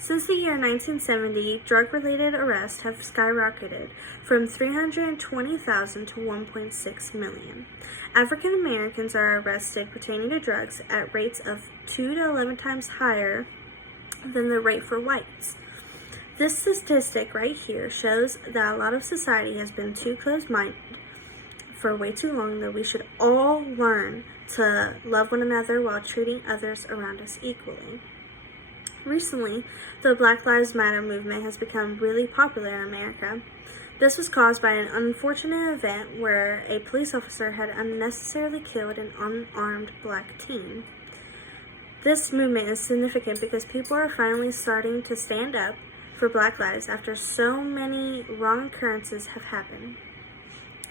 Since the year 1970, drug-related arrests have skyrocketed from 320,000 to 1.6 million. African Americans are arrested pertaining to drugs at rates of 2 to 11 times higher than the rate for whites. This statistic right here shows that a lot of society has been too closed-minded for way too long, that we should all learn to love one another while treating others around us equally. Recently, the Black Lives Matter movement has become really popular in America. This was caused by an unfortunate event where a police officer had unnecessarily killed an unarmed black teen. This movement is significant because people are finally starting to stand up for Black lives after so many wrong occurrences have happened.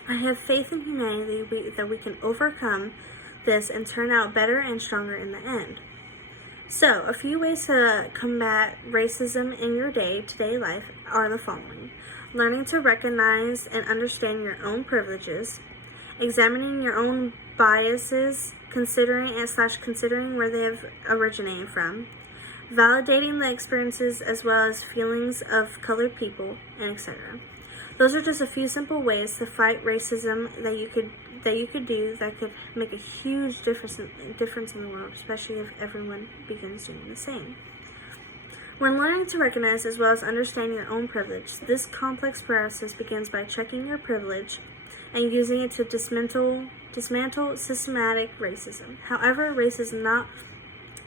I have faith in humanity that we can overcome this and turn out better and stronger in the end. So, a few ways to combat racism in your day-to-day life are the following: learning to recognize and understand your own privileges, examining your own biases, considering where they have originated from, validating the experiences as well as feelings of colored people, and etc. Those are just a few simple ways to fight racism that you could do that could make a huge difference in the world, especially if everyone begins doing the same. When learning to recognize as well as understand your own privilege, this complex process begins by checking your privilege and using it to dismantle systematic racism. However, racism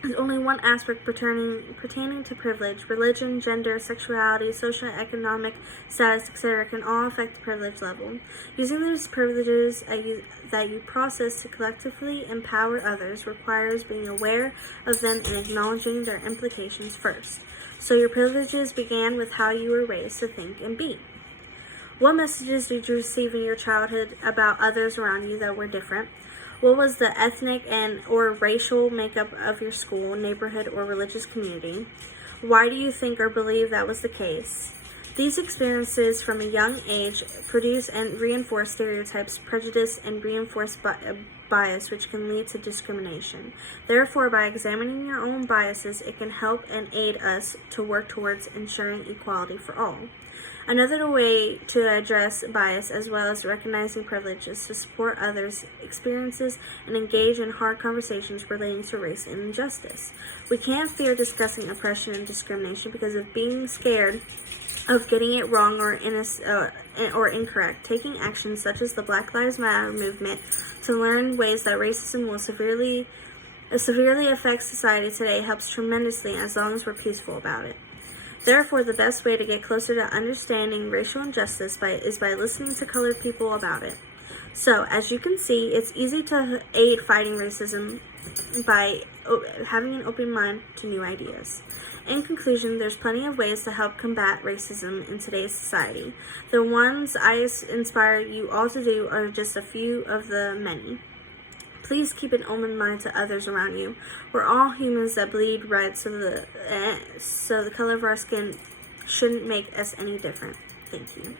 is only one aspect pertaining to privilege. Religion, gender, sexuality, social and economic status, etc. can all affect the privilege level. Using those privileges that you process to collectively empower others requires being aware of them and acknowledging their implications first. So your privileges began with how you were raised to think and be. What messages did you receive in your childhood about others around you that were different? What was the ethnic or racial makeup of your school, neighborhood, or religious community? Why do you think or believe that was the case? These experiences from a young age produce and reinforce stereotypes, prejudice, and reinforce bias, which can lead to discrimination. Therefore, by examining your own biases, it can help and aid us to work towards ensuring equality for all. Another way to address bias as well as recognizing privilege is to support others' experiences and engage in hard conversations relating to race and injustice. We can't fear discussing oppression and discrimination because of being scared of getting it wrong or incorrect. Taking actions such as the Black Lives Matter movement to learn ways that racism will severely affect society today helps tremendously as long as we're peaceful about it. Therefore, the best way to get closer to understanding racial injustice is by listening to colored people about it. So, as you can see, it's easy to aid fighting racism by having an open mind to new ideas. In conclusion, there's plenty of ways to help combat racism in today's society. The ones I inspire you all to do are just a few of the many. Please keep an open mind to others around you. We're all humans that bleed red, so the color of our skin shouldn't make us any different. Thank you.